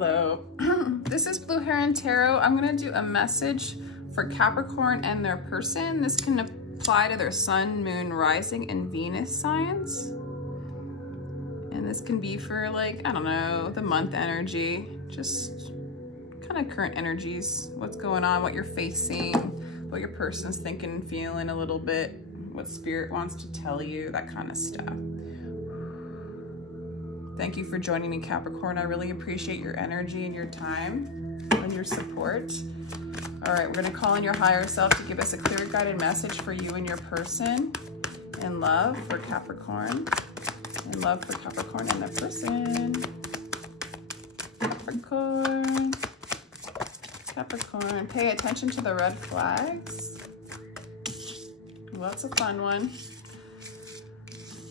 Hello, this is Blue Heron Tarot. I'm gonna do a message for Capricorn and their person. This can apply to their sun, moon, rising, and Venus signs. And this can be for like, I don't know, the month energy, just kind of current energies, what's going on, what you're facing, what your person's thinking and feeling a little bit, what spirit wants to tell you, that kind of stuff. Thank you for joining me, Capricorn. I really appreciate your energy and your time and your support. All right, we're gonna call in your higher self to give us a clear guided message for you and your person in love for Capricorn. In love for Capricorn and their person. Capricorn. Capricorn, pay attention to the red flags. Well, that's a fun one.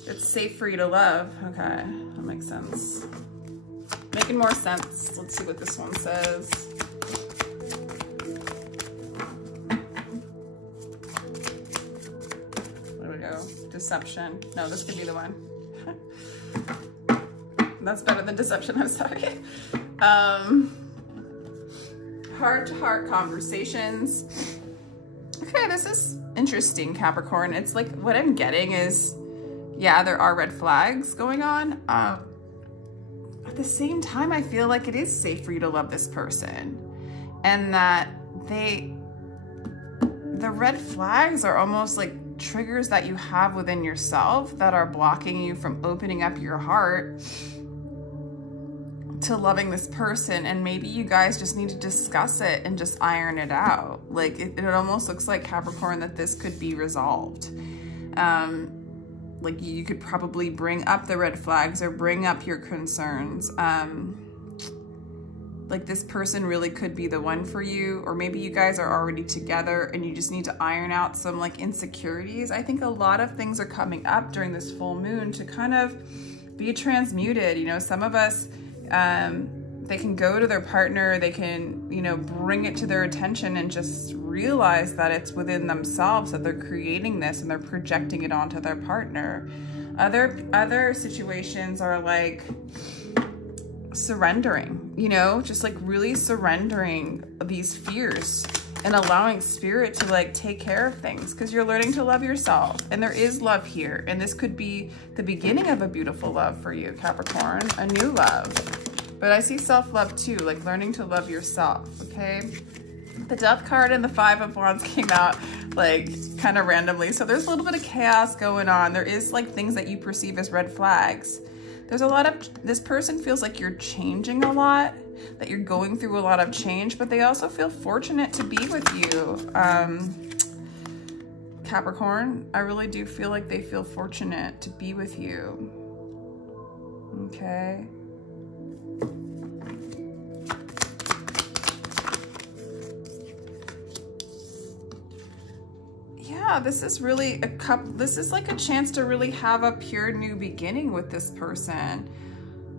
It's safe for you to love. Okay, that makes sense. Making more sense. Let's see what this one says. There we go. Deception. No, this could be the one. That's better than deception, I'm sorry. Heart-to-heart conversations. Okay, this is interesting, Capricorn. It's like, what I'm getting is, yeah, there are red flags going on. At the same time, I feel like it is safe for you to love this person. And that the red flags are almost like triggers that you have within yourself that are blocking you from opening up your heart to loving this person. And maybe you guys just need to discuss it and just iron it out. Like it almost looks like, Capricorn, that this could be resolved. Like you could probably bring up the red flags or bring up your concerns. Like this person really could be the one for you, or maybe you guys are already together and you just need to iron out some like insecurities. I think a lot of things are coming up during this full moon to kind of be transmuted. You know, some of us, they can go to their partner, they can, you know, bring it to their attention and just realize that it's within themselves, that they're creating this and they're projecting it onto their partner. Other situations are like surrendering, you know, just like really surrendering these fears and allowing spirit to like take care of things, because you're learning to love yourself. And there is love here. And this could be the beginning of a beautiful love for you, Capricorn, a new love. But I see self-love too, like learning to love yourself, okay? The Death card and the Five of Wands came out like kind of randomly. So there's a little bit of chaos going on. There is like things that you perceive as red flags. There's a lot of, this person feels like you're changing a lot, that you're going through a lot of change, but they also feel fortunate to be with you. Capricorn, I really do feel like they feel fortunate to be with you. Okay. Yeah, this is really this is like a chance to really have a pure new beginning with this person.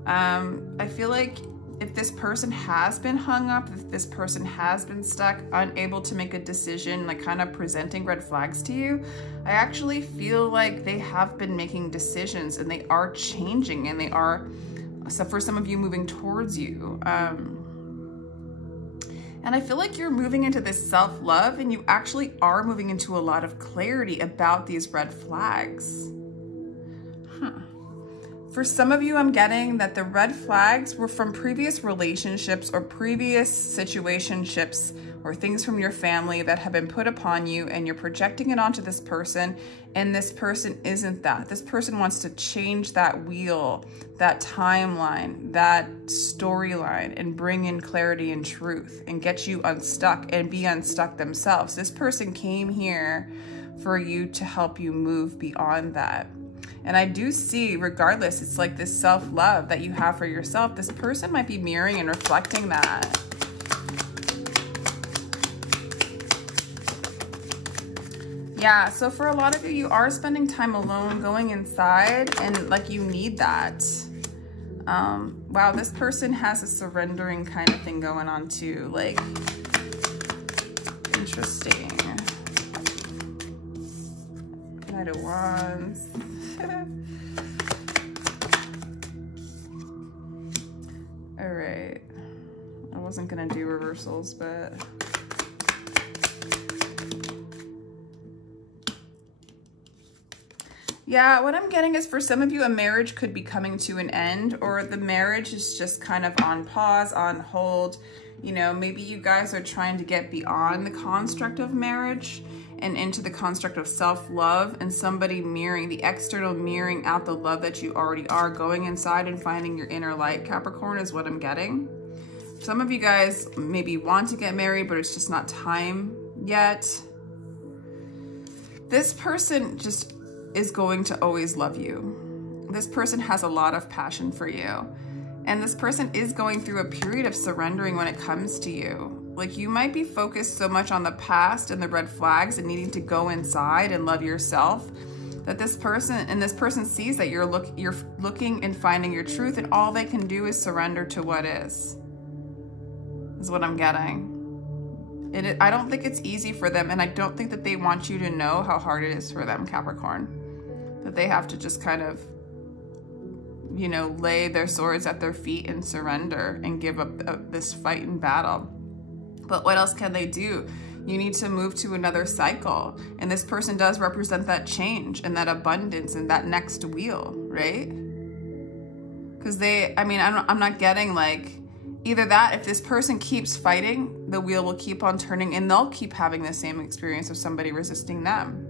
I feel like if this person has been hung up, if this person has been stuck, unable to make a decision, like kind of presenting red flags to you, I actually feel like they have been making decisions and they are changing, and they are, so for some of you, moving towards you. And I feel like you're moving into this self-love, and you actually are moving into a lot of clarity about these red flags. For some of you, I'm getting that the red flags were from previous relationships or previous situationships or things from your family that have been put upon you, and you're projecting it onto this person, and this person isn't that. This person wants to change that wheel, that timeline, that storyline, and bring in clarity and truth and get you unstuck and be unstuck themselves. This person came here for you to help you move beyond that. And I do see, regardless, it's like this self-love that you have for yourself. This person might be mirroring and reflecting that. Yeah, so for a lot of you, you are spending time alone, going inside, and like you need that. Wow, this person has a surrendering kind of thing going on too. Like, interesting. Knight of Wands. All right. wasn't gonna do reversals, but yeah, what I'm getting is for some of you, a marriage could be coming to an end, or the marriage is just kind of on pause, on hold. You know, maybe you guys are trying to get beyond the construct of marriage and into the construct of self-love, and somebody mirroring, the external mirroring out the love that you already are, going inside and finding your inner light, Capricorn, is what I'm getting. Some of you guys maybe want to get married, but it's just not time yet. This person just is going to always love you. This person has a lot of passion for you. And this person is going through a period of surrendering when it comes to you. Like, you might be focused so much on the past and the red flags and needing to go inside and love yourself, that this person sees that you're looking and finding your truth, and all they can do is surrender to what is what I'm getting. I don't think it's easy for them, and I don't think that they want you to know how hard it is for them, Capricorn. That they have to just kind of, you know, lay their swords at their feet and surrender and give up this fight and battle. But what else can they do? You need to move to another cycle. And this person does represent that change and that abundance and that next wheel, right? Because I'm not getting like, either that, if this person keeps fighting, the wheel will keep on turning and they'll keep having the same experience of somebody resisting them.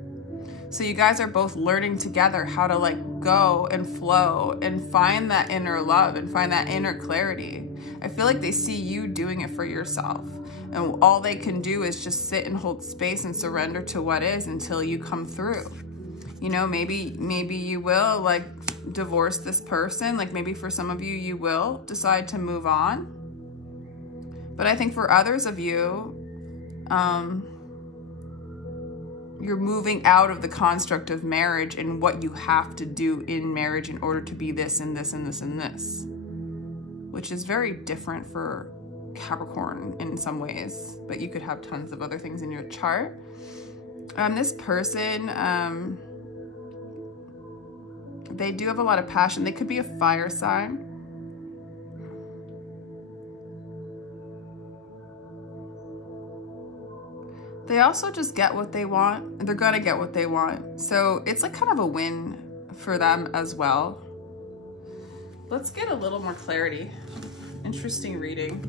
So you guys are both learning together how to like go and flow and find that inner love and find that inner clarity. I feel like they see you doing it for yourself, and all they can do is just sit and hold space and surrender to what is until you come through. You know, maybe you will like divorce this person. Like, maybe for some of you, you will decide to move on. But I think for others of you, you're moving out of the construct of marriage and what you have to do in marriage in order to be this and this and this and this, which is very different for Capricorn in some ways, but you could have tons of other things in your chart. This person, they do have a lot of passion. They could be a fire sign. They also just get what they want. They're gonna get what they want. So it's like kind of a win for them as well. Let's get a little more clarity. Interesting reading.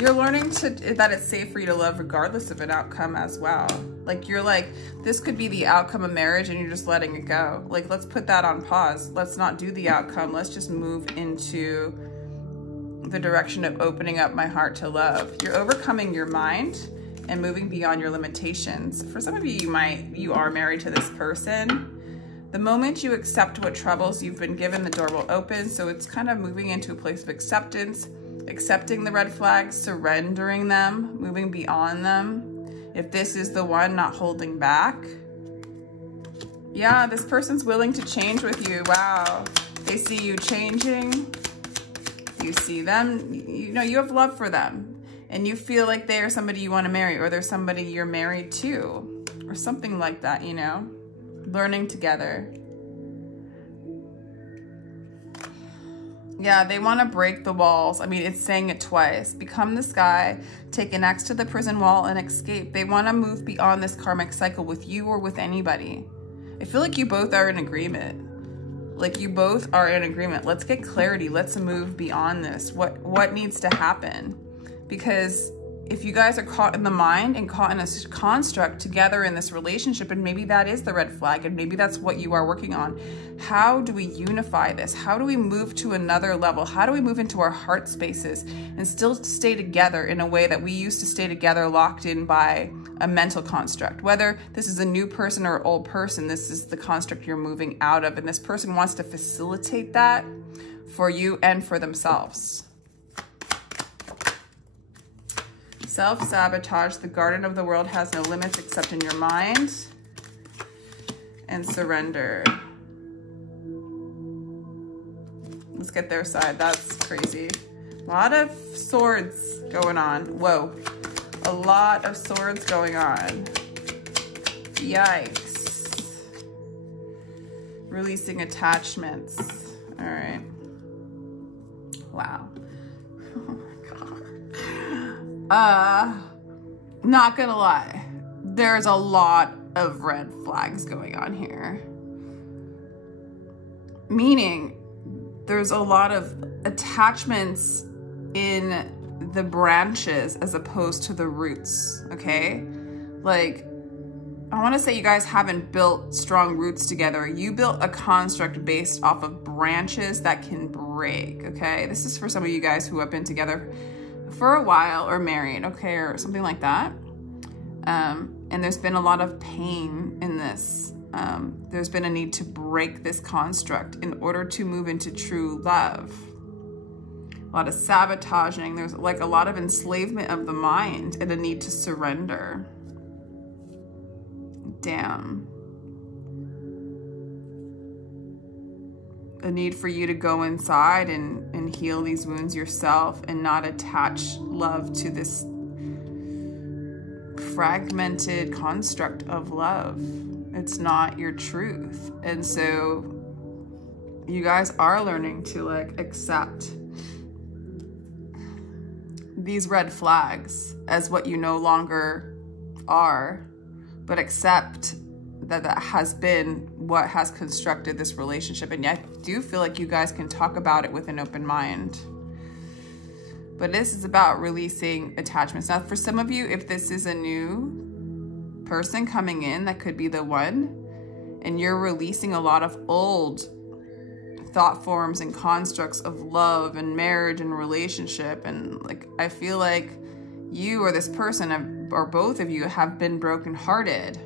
You're learning that it's safe for you to love regardless of an outcome as well. Like, you're like, this could be the outcome of marriage and you're just letting it go. Like, let's put that on pause. Let's not do the outcome. Let's just move into the direction of opening up my heart to love. You're overcoming your mind and moving beyond your limitations. For some of you, you are married to this person. The moment you accept what troubles you've been given, the door will open. So it's kind of moving into a place of acceptance, accepting the red flags, surrendering them, moving beyond them. If this is the one, not holding back. Yeah, this person's willing to change with you. Wow. They see you changing. You see them, you know, you have love for them. And you feel like they are somebody you want to marry, or they're somebody you're married to, or something like that, you know? Learning together. Yeah, they want to break the walls. I mean, it's saying it twice. Become this guy, take an axe to the prison wall, and escape. They want to move beyond this karmic cycle with you or with anybody. I feel like you both are in agreement. Like, you both are in agreement. Let's get clarity. Let's move beyond this. What needs to happen? Because if you guys are caught in the mind and caught in a construct together in this relationship, and maybe that is the red flag, and maybe that's what you are working on, how do we unify this? How do we move to another level? How do we move into our heart spaces and still stay together in a way that we used to stay together, locked in by a mental construct? Whether this is a new person or old person, this is the construct you're moving out of, and this person wants to facilitate that for you and for themselves. Self-sabotage. The garden of the world has no limits except in your mind. And surrender. Let's get their side. That's crazy. A lot of swords going on. Whoa. A lot of swords going on. Yikes. Releasing attachments. All right. Wow. Oh my God. Not gonna lie, there's a lot of red flags going on here. Meaning, there's a lot of attachments in the branches as opposed to the roots, okay? Like, I want to say you guys haven't built strong roots together. You built a construct based off of branches that can break, okay? This is for some of you guys who have been together for a while or married, okay, or something like that. And there's been a lot of pain in this. There's been a need to break this construct in order to move into true love. A lot of sabotaging. There's like a lot of enslavement of the mind and a need to surrender. Damn. A need for you to go inside and heal these wounds yourself and not attach love to this fragmented construct of love. It's not your truth. And so you guys are learning to like accept these red flags as what you no longer are, but accept that that has been what has constructed this relationship. And I do feel like you guys can talk about it with an open mind. But this is about releasing attachments. Now, for some of you, if this is a new person coming in, that could be the one, and you're releasing a lot of old thought forms and constructs of love and marriage and relationship. And like, I feel like you or this person or both of you have been brokenhearted,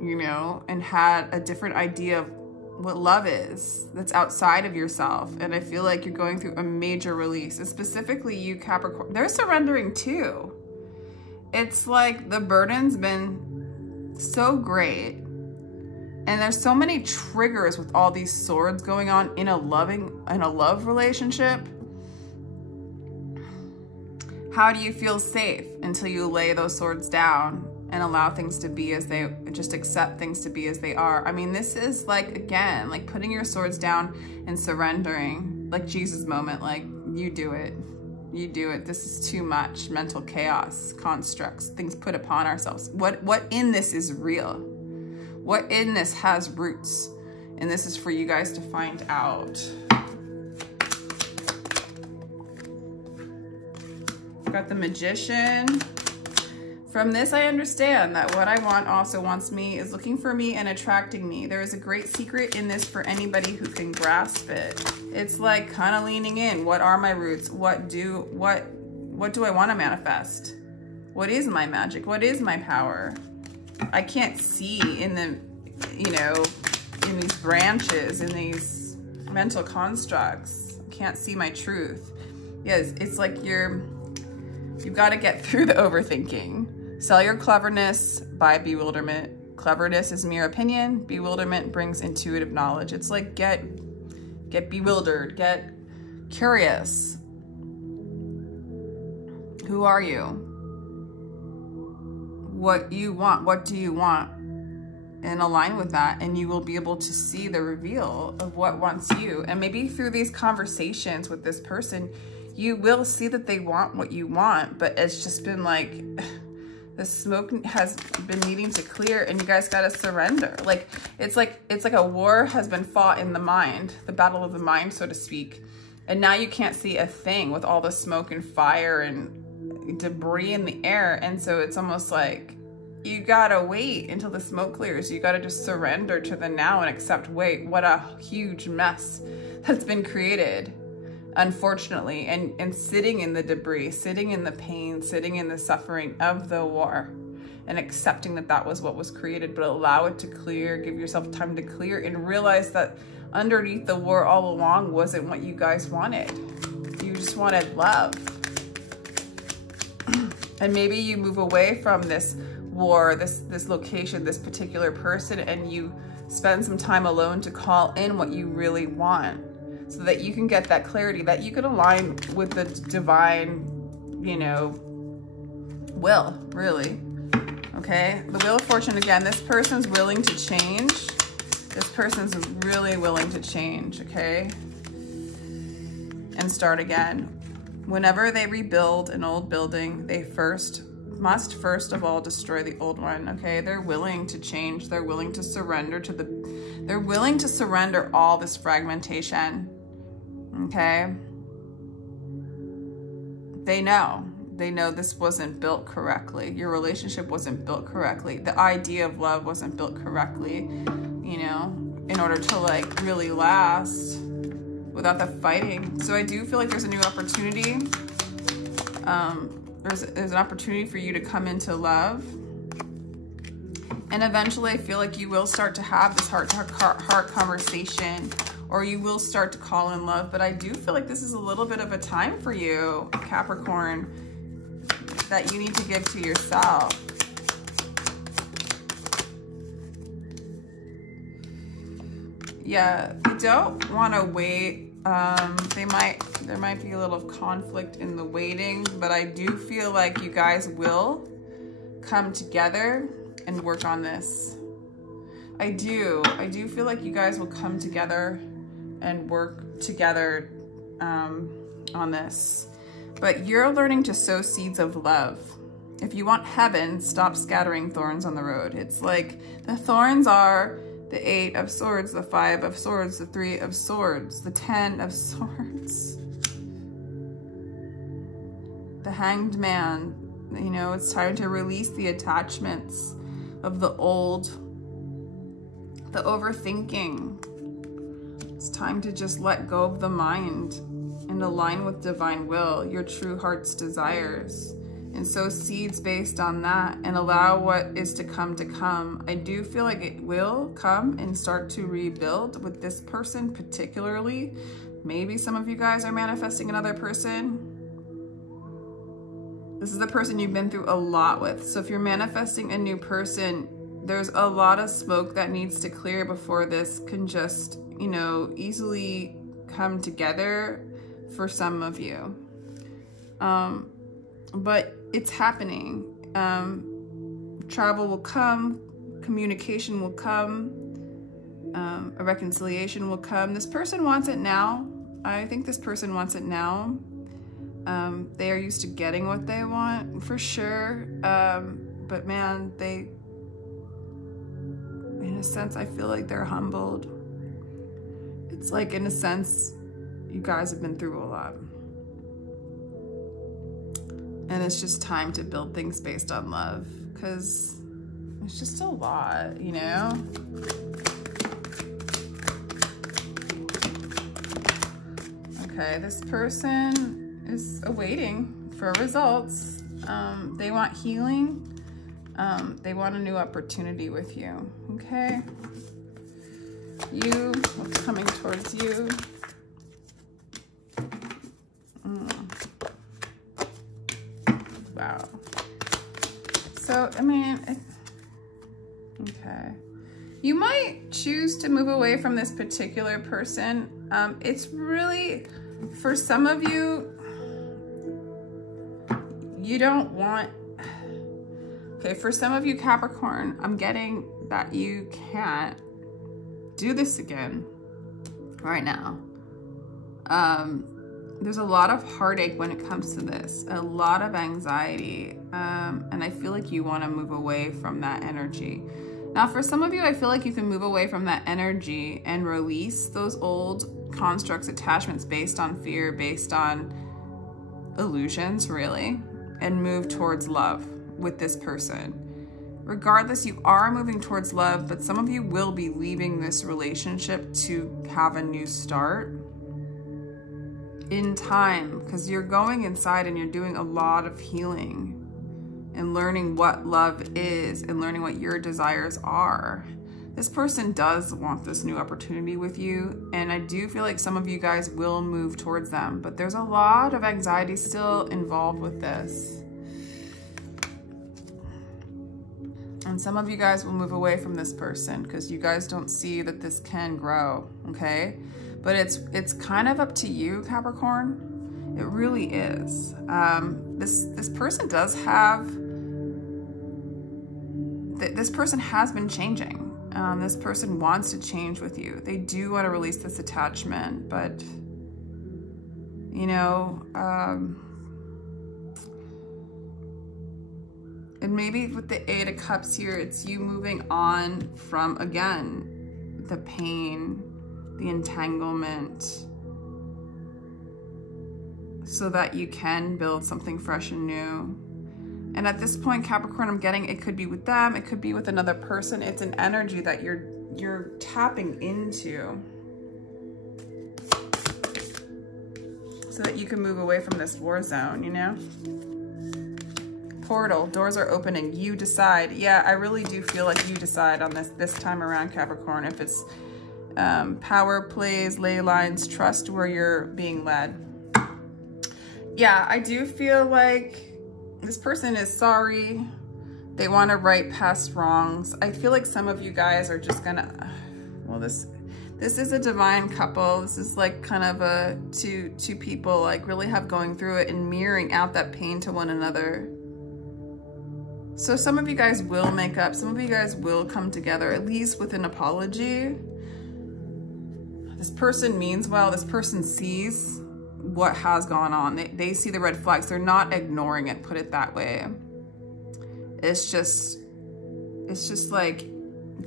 you know, and had a different idea of what love is that's outside of yourself. And I feel like you're going through a major release. And specifically you, Capricorn, they're surrendering too. It's like the burden's been so great. And there's so many triggers with all these swords going on in a love relationship. How do you feel safe until you lay those swords down and allow things to be as they, just accept things to be as they are? I mean, this is like, again, like putting your swords down and surrendering, like Jesus moment, like you do it. You do it. This is too much mental chaos, constructs, things put upon ourselves. What in this is real? What in this has roots? And this is for you guys to find out. I've got the Magician. From this, I understand that what I want also wants me, is looking for me and attracting me. There is a great secret in this for anybody who can grasp it. It's like kind of leaning in. What are my roots? What do I want to manifest? What is my magic? What is my power? I can't see in the, you know, in these branches, in these mental constructs. I can't see my truth. Yes, it's like you've got to get through the overthinking. Sell your cleverness, buy bewilderment. Cleverness is mere opinion. Bewilderment brings intuitive knowledge. It's like get bewildered, get curious. Who are you? What you want, what do you want? And align with that, and you will be able to see the reveal of what wants you. And maybe through these conversations with this person, you will see that they want what you want, but it's just been like, the smoke has been needing to clear, and you guys got to surrender. Like it's like a war has been fought in the mind, the battle of the mind, so to speak. And now you can't see a thing with all the smoke and fire and debris in the air. And so it's almost like you gotta wait until the smoke clears. You gotta just surrender to the now and accept, wait, what a huge mess that's been created, unfortunately. And sitting in the debris, sitting in the pain, sitting in the suffering of the war, and accepting that that was what was created, but allow it to clear. Give yourself time to clear and realize that underneath the war all along wasn't what you guys wanted. You just wanted love. And maybe you move away from this war, this location, this particular person, and you spend some time alone to call in what you really want, so that you can get that clarity, that you can align with the divine, you know, will, really. Okay, the Wheel of Fortune again. This person's willing to change. This person's really willing to change, okay? And start again. Whenever they rebuild an old building, they must first of all destroy the old one, okay? They're willing to change. They're willing to surrender they're willing to surrender all this fragmentation, okay? They know this wasn't built correctly. Your relationship wasn't built correctly. The idea of love wasn't built correctly, you know, in order to like really last without the fighting. So I do feel like there's a new opportunity. There's an opportunity for you to come into love. And eventually I feel like you will start to have this heart-to-heart conversation, or you will start to call in love. But I do feel like this is a little bit of a time for you, Capricorn, that you need to give to yourself. Yeah, you don't want to wait. There might be a little conflict in the waiting, but I do feel like you guys will come together and work on this. I do feel like you guys will come together and work together on this. But you're learning to sow seeds of love. If you want heaven, stop scattering thorns on the road. It's like the thorns are the 8 of Swords, the 5 of Swords, the 3 of Swords, the 10 of Swords, the Hanged Man. You know, it's time to release the attachments of the old, the overthinking. It's time to just let go of the mind and align with divine will, your true heart's desires, and sow seeds based on that and allow what is to come. I do feel like it will come and start to rebuild with this person particularly. Maybe some of you guys are manifesting another person. This is the person you've been through a lot with. So if you're manifesting a new person, there's a lot of smoke that needs to clear before this can just, you know, easily come together for some of you. But it's happening. Travel will come, communication will come, a reconciliation will come. This person wants it now. I think this person wants it now. They are used to getting what they want, for sure. But man, in a sense, I feel like they're humbled. It's like, in a sense, you guys have been through a lot. And it's just time to build things based on love, because it's just a lot, you know? Okay, this person is awaiting for results. They want healing. They want a new opportunity with you, okay? What's coming towards you? Wow. So, I mean, okay. You might choose to move away from this particular person. It's really, for some of you, you don't want, okay, for some of you Capricorn, I'm getting that you can't do this again right now. There's a lot of heartache when it comes to this, a lot of anxiety, and I feel like you want to move away from that energy. Now, for some of you, I feel like you can move away from that energy and release those old constructs, attachments based on fear, based on illusions, really, and move towards love with this person. Regardless, you are moving towards love, but some of you will be leaving this relationship to have a new start in time, because you're going inside and you're doing a lot of healing and learning what love is and learning what your desires are. This person does want this new opportunity with you, and I do feel like some of you guys will move towards them, but there's a lot of anxiety still involved with this. And some of you guys will move away from this person because you guys don't see that this can grow, okay? But it's kind of up to you, Capricorn. It really is. This person does have, this person has been changing. This person wants to change with you. They do want to release this attachment, but you know, and maybe with the Eight of Cups here, it's you moving on from, again, the pain, the entanglement, so that you can build something fresh and new. And at this point, Capricorn, I'm getting it could be with them, it could be with another person. It's an energy that you're tapping into so that you can move away from this war zone, you know? Portal, doors are opening, you decide. Yeah, I really do feel like you decide on this time around, Capricorn. If it's power plays, ley lines, trust where you're being led. Yeah, I do feel like this person is sorry. They want to right past wrongs. I feel like some of you guys are just gonna, well, this is a divine couple. This is like kind of a two people like really have going through it and mirroring out that pain to one another. So some of you guys will make up. Some of you guys will come together, at least with an apology. This person means well. This person sees what has gone on. They see the red flags. They're not ignoring it, put it that way. It's just like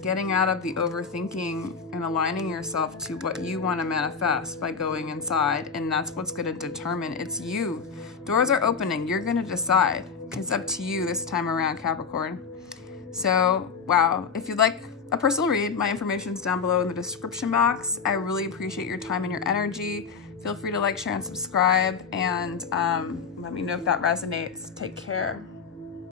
getting out of the overthinking and aligning yourself to what you want to manifest by going inside. And that's what's going to determine. It's you. Doors are opening. You're going to decide. It's up to you this time around, Capricorn. So, wow. If you'd like a personal read, my information's down below in the description box. I really appreciate your time and your energy. Feel free to like, share, and subscribe. And let me know if that resonates. Take care.